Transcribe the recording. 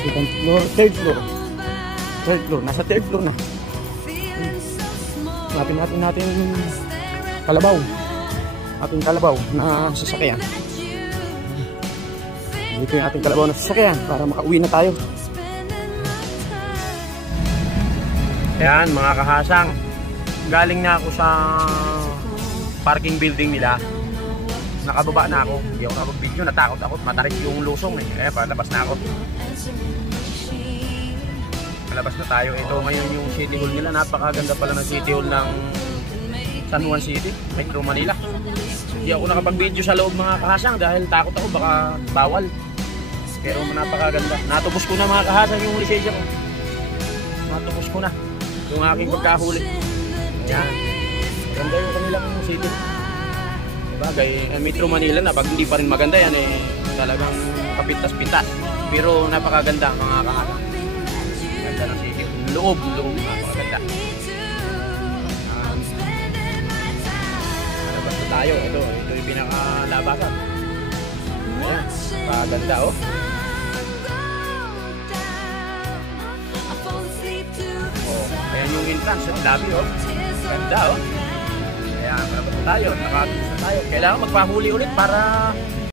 second floor, third floor. Third floor, nasa third floor na. Hanapin natin kalabaw. Ating kalabaw na sasakyan. Dito yung ating kalabaw na sasakyan para makauwi na tayo. Ayan mga kahasang, galing na ako sa parking building nila. Nakababa na ako, hindi ako nakapag-video, natakot ako, matarik yung lusong eh. Kaya palabas na ako. Palabas na tayo. Ito ngayon yung City Hall nila. Napakaganda pala ng City Hall ng San Juan City, Metro Manila. Hindi ako nakapag-video sa loob mga kahasang dahil takot ako baka bawal. Pero napakaganda. Natubos ko na mga kahasang yung lisensya ko. Natubos ko na yung aking pagkahuli. Ayan. Ganda yung kanilang city. Bagay, Metro Manila na pag hindi pa rin maganda yan eh talagang kapintas-pintas. Pero napakaganda mga kahasang. Ganda ng city. Loob napakaganda. Labas na tayo. Ito yung pinakalabasan. Ayan, napakaganda oh. Ayan yung entrance at lobby oh. Ganda oh. Ayan, malabas na tayo. Nakatubos na tayo. Kailangan magpahuli ulit para